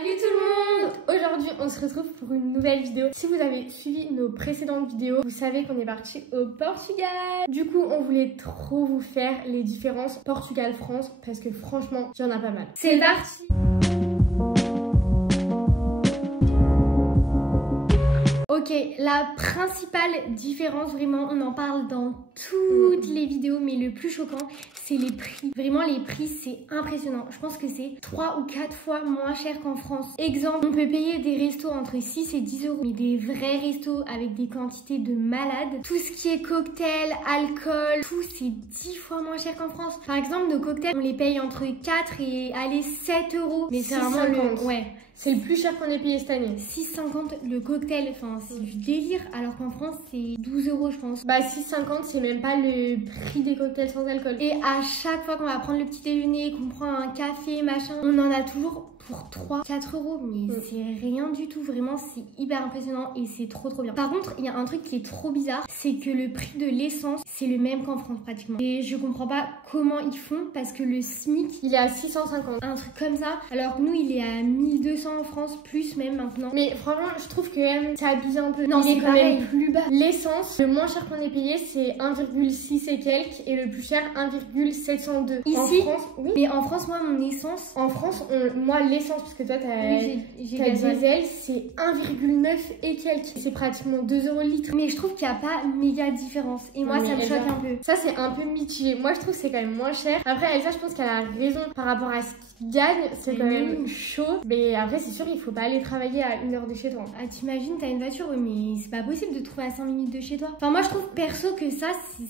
Salut tout le monde! Aujourd'hui on se retrouve pour une nouvelle vidéo. Si vous avez suivi nos précédentes vidéos, vous savez qu'on est parti au Portugal. Du coup on voulait trop vous faire les différences Portugal-France parce que franchement il y en a pas mal. C'est parti! Ok, la principale différence, vraiment, on en parle dans toutes les vidéos, mais le plus choquant, c'est les prix. Vraiment, les prix, c'est impressionnant. Je pense que c'est 3 ou 4 fois moins cher qu'en France. Exemple, on peut payer des restos entre 6 et 10 euros, mais des vrais restos avec des quantités de malades. Tout ce qui est cocktail, alcool, tout, c'est 10 fois moins cher qu'en France. Par exemple, nos cocktails, on les paye entre 4 et, allez, 7 euros. Mais c'est vraiment le... Ouais. C'est le plus cher qu'on ait payé cette année. 6,50 le cocktail, enfin c'est du délire, alors qu'en France c'est 12 euros je pense. Bah 6,50 c'est même pas le prix des cocktails sans alcool. Et à chaque fois qu'on va prendre le petit déjeuner, qu'on prend un café, machin, on en a toujours pour 3-4 euros, mais c'est rien du tout, vraiment c'est hyper impressionnant et c'est trop bien. Par contre, il y a un truc qui est trop bizarre, c'est que le prix de l'essence c'est le même qu'en France pratiquement. Et je comprends pas comment ils font parce que le SMIC il est à 650. Un truc comme ça, alors que nous il est à 1200 en France, plus même maintenant. Mais franchement, je trouve que même c'est abusé un peu. Non, c'est quand même plus bas. L'essence, le moins cher qu'on ait payé, c'est 1,6 et quelques, et le plus cher 1,702. Ici, en France, oui. Mais en France, moi, mon essence. En France, moi, l'essence, parce que toi, t'as gasoil, diesel, c'est 1,9 et quelques. C'est pratiquement 2 euros le litre. Mais je trouve qu'il n'y a pas méga différence. Et moi, ça me choque un peu. Ça, c'est un peu mitigé. Moi, je trouve que c'est quand même moins cher. Après, Elsa, je pense qu'elle a raison par rapport à ce qu'il gagne. C'est quand même chaud. Mais après, c'est sûr, il faut pas aller travailler à 1 heure de chez toi. Ah, t'imagines, t'as une voiture, mais c'est pas possible de trouver à 5 minutes de chez toi. Enfin, moi, je trouve perso que ça,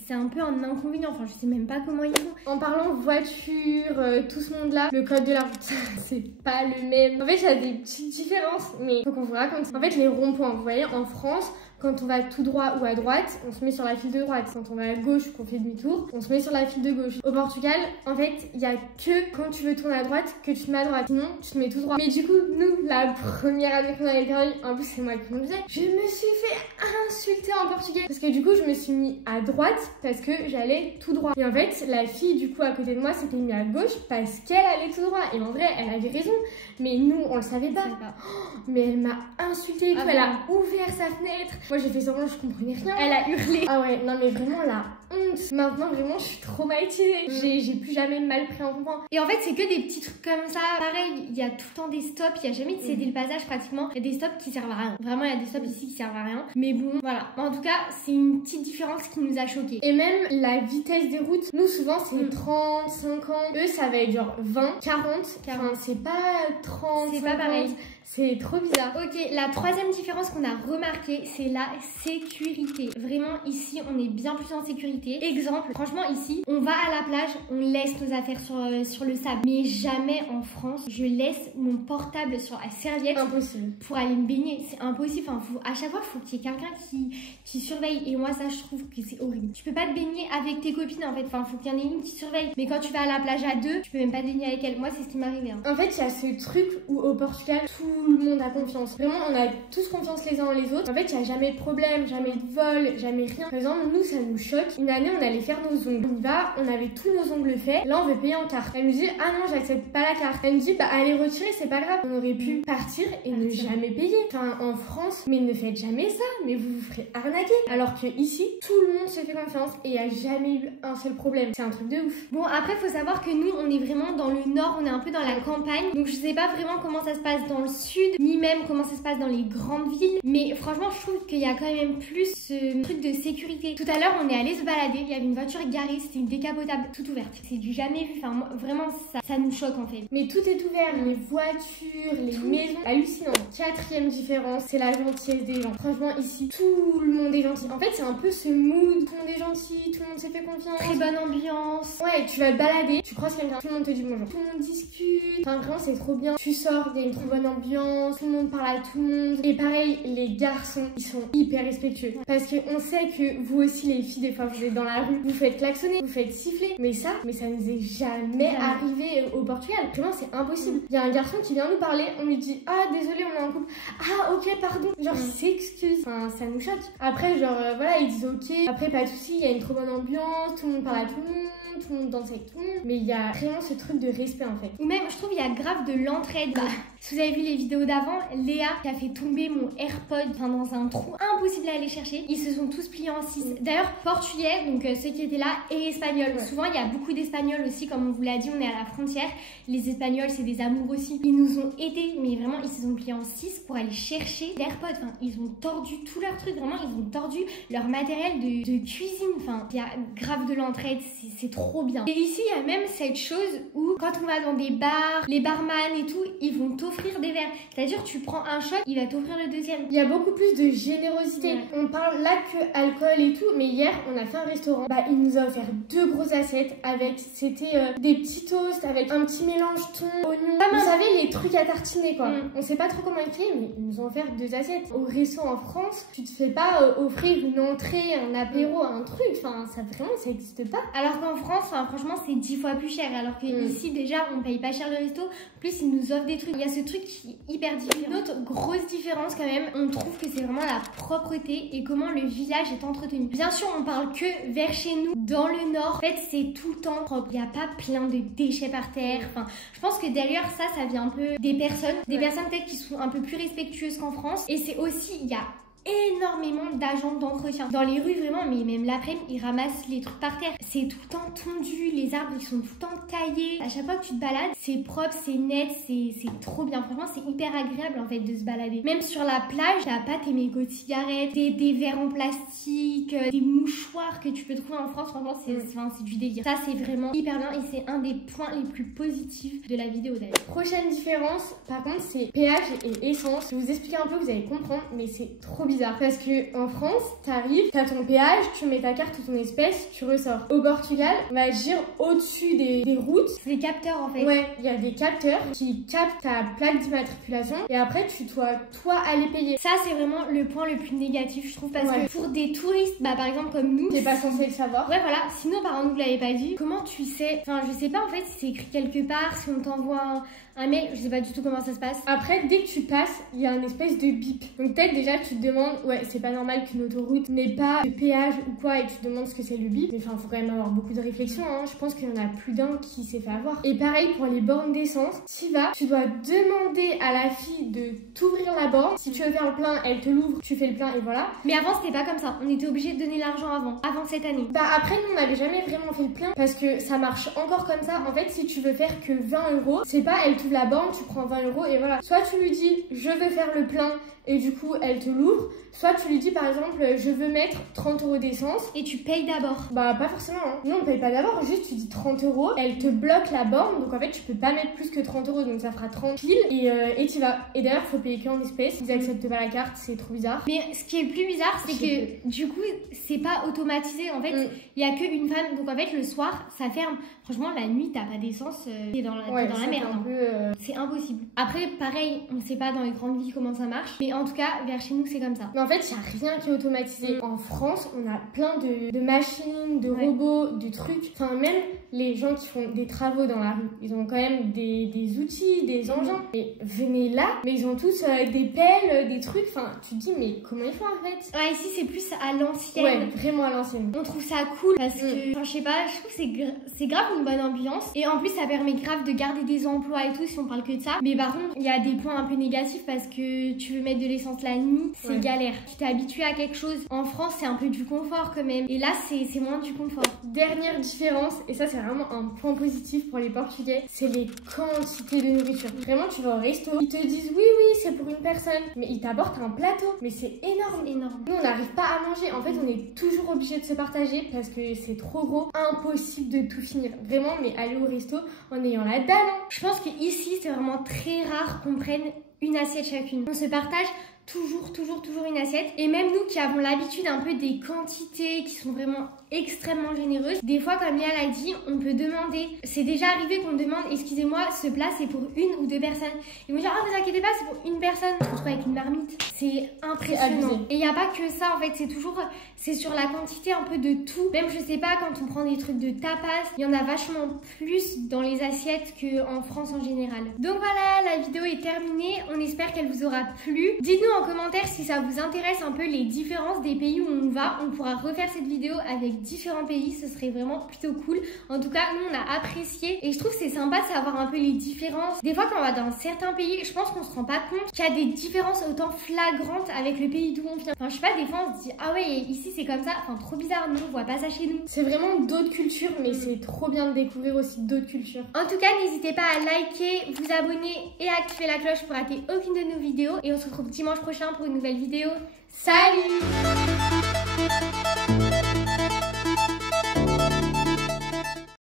c'est un peu un inconvénient. Enfin, je sais même pas comment ils font. En parlant voiture, tout ce monde-là, le code de la route, c'est pas le même. En fait, il y a des petites différences, mais faut qu'on vous raconte. En fait, les ronds-points, vous voyez, en France, quand on va tout droit ou à droite, on se met sur la file de droite. Quand on va à gauche ou qu'on fait demi-tour, on se met sur la file de gauche. Au Portugal, en fait, il y a que quand tu veux tourner à droite que tu te mets à droite. Sinon, tu te mets tout droit. Mais du coup, nous, la première année qu'on avait le permis, en plus c'est moi qui conduisais, je me suis fait insulter en portugais. Parce que du coup, je me suis mis à droite parce que j'allais tout droit. Et en fait, la fille du coup à côté de moi s'était mise à gauche parce qu'elle allait tout droit. Et en vrai, elle avait raison. Mais nous, on le savait pas. Oh, mais elle m'a insultée. Elle a ouvert sa fenêtre. Moi, j'ai fait semblant, je comprenais rien. Elle a hurlé. Ah ouais, non mais vraiment la honte. Maintenant, vraiment, je suis traumatisée. J'ai plus jamais mal pris en comprend. Et en fait, c'est que des petits trucs comme ça. Pareil, il y a tout le temps des stops. Il y a jamais de céder le passage pratiquement. Il y a des stops qui servent à rien. Vraiment, il y a des stops ici qui servent à rien. Mais bon, voilà. En tout cas, c'est une petite différence qui nous a choqués. Et même la vitesse des routes, nous souvent c'est 30, 50. Eux, ça va être genre 20, 40. Enfin, c'est pas 30, c'est 50. pas pareil. C'est trop bizarre. Ok, la troisième différence qu'on a remarqué, c'est la sécurité. Vraiment, ici, on est bien plus en sécurité. Exemple, franchement, ici, on va à la plage, on laisse nos affaires sur le sable. Mais jamais en France, je laisse mon portable sur la serviette. Impossible. Pour aller me baigner. C'est impossible. Enfin, à chaque fois, il faut qu'il y ait quelqu'un qui surveille. Et moi, ça, je trouve que c'est horrible. Tu peux pas te baigner avec tes copines, en fait. Enfin, il faut qu'il y en ait une qui surveille. Mais quand tu vas à la plage à deux, tu peux même pas te baigner avec elle. Moi, c'est ce qui m'arrivait. En fait, il y a ce truc où au Portugal, tout le monde a confiance. Vraiment, on a tous confiance les uns en les autres. En fait, il n'y a jamais de problème, jamais de vol, jamais rien. Par exemple, nous, ça nous choque. Une année, on allait faire nos ongles. On y va, on avait tous nos ongles faits. Là, on veut payer en carte. Elle nous dit, ah non, j'accepte pas la carte. Elle nous dit, bah allez retirer, c'est pas grave. On aurait pu partir et ne jamais payer. Enfin, en France, mais ne faites jamais ça. Mais vous vous ferez arnaquer. Alors que ici, tout le monde se fait confiance et il n'y a jamais eu un seul problème. C'est un truc de ouf. Bon, après, faut savoir que nous, on est vraiment dans le nord, on est un peu dans la campagne. Donc, je sais pas vraiment comment ça se passe dans le sud, ni même comment ça se passe dans les grandes villes. Mais franchement, je trouve qu'il y a quand même plus ce truc de sécurité. Tout à l'heure, on est allé se balader. Il y avait une voiture garée, c'était une décapotable toute ouverte. C'est du jamais vu. Enfin, moi, vraiment, ça nous choque en fait. Mais tout est ouvert, les voitures, les maisons. Hallucinant. Quatrième différence, c'est la gentillesse des gens. Franchement, ici, tout le monde est gentil. En fait, c'est un peu ce mood. Tout le monde est gentil, tout le monde s'est fait confiance. Très bonne ambiance. Ouais, tu vas te balader, tu croises quelqu'un, tout le monde te dit bonjour. Tout le monde discute. Enfin, vraiment, c'est trop bien. Tu sors, il y a une trop bonne ambiance. Tout le monde parle à tout le monde. Et pareil, les garçons, ils sont hyper respectueux. Parce qu'on sait que vous aussi, les filles, des fois, vous êtes êtes dans la rue, vous faites klaxonner, vous faites siffler. Mais ça nous est jamais arrivé au Portugal. Vraiment, c'est impossible. Il y a un garçon qui vient nous parler, on lui dit ah désolé, on est en couple. Ah ok, pardon. Genre il s'excuse. Enfin, ça nous choque. Après, genre voilà, ils disent ok. Après, pas de soucis, il y a une trop bonne ambiance, tout le monde parle à tout le monde, tout le monde danse avec tout le monde. Mais il y a vraiment ce truc de respect en fait. Ou même, je trouve, il y a grave de l'entraide. Si vous avez vu les vidéos d'avant, Léa qui a fait tomber mon AirPod dans un trou impossible à aller chercher. Ils se sont tous pliés en 6. D'ailleurs, portugais, donc ceux qui étaient là, et espagnols. Souvent, il y a beaucoup d'espagnols aussi, comme on vous l'a dit, on est à la frontière. Les espagnols, c'est des amours aussi. Ils nous ont aidés, mais vraiment, ils se sont pliés en 6 pour aller chercher l'AirPod. Enfin, ils ont tordu tout leur truc, vraiment, ils ont tordu leur matériel de cuisine. Enfin, il y a grave de l'entraide, c'est trop bien. Et ici, il y a même cette chose où, quand on va dans des bars, les barman et tout, ils vont t'offrir des verres. C'est-à-dire, tu prends un shot, il va t'offrir le deuxième. Il y a beaucoup plus de générosité. On parle là que alcool et tout, mais hier, on a fait un restaurant. Bah, il nous a offert 2 grosses assiettes avec, c'était des petits toasts avec un petit mélange thon, oignon. Vous savez, les trucs à tartiner, quoi. On sait pas trop comment écrire, mais ils nous ont offert 2 assiettes. Au resto en France, tu te fais pas offrir une entrée, un apéro, un truc. Enfin, ça vraiment, ça existe pas. Alors qu'en France, franchement, c'est 10 fois plus cher. Alors qu'ici, déjà, on paye pas cher le resto. Plus, ils nous offrent des trucs. Il y a ce truc qui est hyper différent. Une autre grosse différence, quand même, on trouve que c'est vraiment la propreté et comment le village est entretenu. Bien sûr, on parle que vers chez nous, dans le nord. En fait, c'est tout le temps propre. Il n'y a pas plein de déchets par terre. Enfin, je pense que derrière ça vient un peu des personnes. Des personnes peut-être qui sont un peu plus respectueuses qu'en France. Et c'est aussi, il y a énormément d'agents d'entretien dans les rues, vraiment, mais même l'après-midi ils ramassent les trucs par terre, c'est tout le temps tondu, les arbres ils sont tout le temps taillés, à chaque fois que tu te balades c'est propre, c'est net, c'est trop bien, franchement c'est hyper agréable en fait de se balader. Même sur la plage, t'as pas tes mégots de cigarettes, des verres en plastique, des mouchoirs que tu peux trouver en France, franchement c'est du délire. Ça c'est vraiment hyper bien et c'est un des points les plus positifs de la vidéo d'ailleurs. Prochaine différence par contre, c'est péage et essence. Je vais vous expliquer un peu, vous allez comprendre, mais c'est trop bizarre parce que en France, t'arrives, t'as ton péage, tu mets ta carte ou ton espèce, tu ressors. Au Portugal, on va dire au-dessus des routes. C'est des capteurs en fait. Ouais, il y a des capteurs qui captent ta plaque d'immatriculation et après tu dois toi aller payer. Ça c'est vraiment le point le plus négatif je trouve parce que pour des touristes, bah par exemple comme nous, t'es pas censé le savoir. Ouais voilà, sinon par exemple vous l'avez pas dit, comment tu sais, enfin je sais pas en fait si c'est écrit quelque part, si on t'envoie un mail, je sais pas du tout comment ça se passe. Après, dès que tu passes, il y a une espèce de bip. Donc peut-être déjà tu te demandes, ouais, c'est pas normal qu'une autoroute n'ait pas de péage ou quoi, et tu te demandes ce que c'est le bip. Mais enfin, faut quand même avoir beaucoup de réflexion, hein. Je pense qu'il y en a plus d'un qui s'est fait avoir. Et pareil pour les bornes d'essence, t'y vas, tu dois demander à la fille de t'ouvrir la borne. Si tu veux faire le plein, elle te l'ouvre, tu fais le plein et voilà. Mais avant, c'était pas comme ça. On était obligé de donner l'argent avant cette année. Bah après, nous, on n'avait jamais vraiment fait le plein parce que ça marche encore comme ça. En fait, si tu veux faire que 20 €, c'est pas elle t'ouvre la borne, tu prends 20 € et voilà. Soit tu lui dis je veux faire le plein et du coup elle te l'ouvre, soit tu lui dis par exemple je veux mettre 30 € d'essence et tu payes d'abord. Bah pas forcément, hein. Non, on paye pas d'abord, juste tu dis 30 €, elle te bloque la borne, donc en fait tu peux pas mettre plus que 30 €, donc ça fera 30 piles et tu vas. Et d'ailleurs faut payer qu'en espèces, ils acceptent pas la carte, c'est trop bizarre. Mais ce qui est le plus bizarre c'est que du coup c'est pas automatisé, en fait il y a qu'une femme, donc en fait le soir ça ferme. Franchement la nuit t'as pas d'essence, t'es dans la merde, c'est impossible. Après pareil, on sait pas dans les grandes villes comment ça marche, mais en tout cas vers chez nous c'est comme ça. Mais en fait il y a rien qui est automatisé. En France on a plein de machines, de robots, de trucs, enfin même les gens qui font des travaux dans la rue, ils ont quand même des outils, des engins, et venez là, mais ils ont tous des pelles, des trucs, enfin tu te dis mais comment ils font en fait? Ouais, ici c'est plus à l'ancienne. Ouais, vraiment à l'ancienne. On trouve ça cool parce que, enfin je sais pas, je trouve que c'est grave une bonne ambiance et en plus ça permet grave de garder des emplois et tout si on parle que de ça. Mais par contre il y a des points un peu négatifs parce que tu veux mettre de l'essence la nuit, c'est galère. Tu t'es habitué à quelque chose. En France c'est un peu du confort quand même et là c'est moins du confort. Dernière différence, et ça c'est vraiment un point positif pour les Portugais, c'est les quantités de nourriture. Vraiment tu vas au resto, ils te disent oui c'est pour une personne, mais ils t'apportent un plateau, mais c'est énorme. Nous on n'arrive pas à manger, en fait on est toujours obligé de se partager parce que c'est trop gros, impossible de tout finir. Vraiment, mais aller au resto en ayant la dalle. Je pense que ici c'est vraiment très rare qu'on prenne une assiette chacune. On se partage toujours une assiette. Et même nous qui avons l'habitude un peu des quantités qui sont vraiment extrêmement généreuses, des fois comme Léa l'a dit, on peut demander. C'est déjà arrivé qu'on demande, excusez-moi, ce plat c'est pour une ou deux personnes. Ils vont dire, ah vous inquiétez pas, c'est pour une personne. On se retrouve avec une marmite. C'est impressionnant. Et il n'y a pas que ça en fait, c'est sur la quantité un peu de tout. Même je sais pas, quand on prend des trucs de tapas, il y en a vachement plus dans les assiettes qu'en France en général. Donc voilà, la vidéo est terminée. On espère qu'elle vous aura plu. Dites-nous en commentaire si ça vous intéresse un peu les différences des pays où on va. On pourra refaire cette vidéo avec différents pays, ce serait vraiment plutôt cool. En tout cas, nous on a apprécié et je trouve que c'est sympa de savoir un peu les différences. Des fois quand on va dans certains pays, je pense qu'on se rend pas compte qu'il y a des différences autant flagrantes avec le pays d'où on vient. Enfin je sais pas, des fois on se dit ah ouais ici c'est comme ça, enfin trop bizarre, nous on voit pas ça chez nous. C'est vraiment d'autres cultures, mais c'est trop bien de découvrir aussi d'autres cultures. En tout cas, n'hésitez pas à liker, vous abonner et à activer la cloche pour rater aucune de nos vidéos et on se retrouve dimanche prochain pour une nouvelle vidéo. Salut!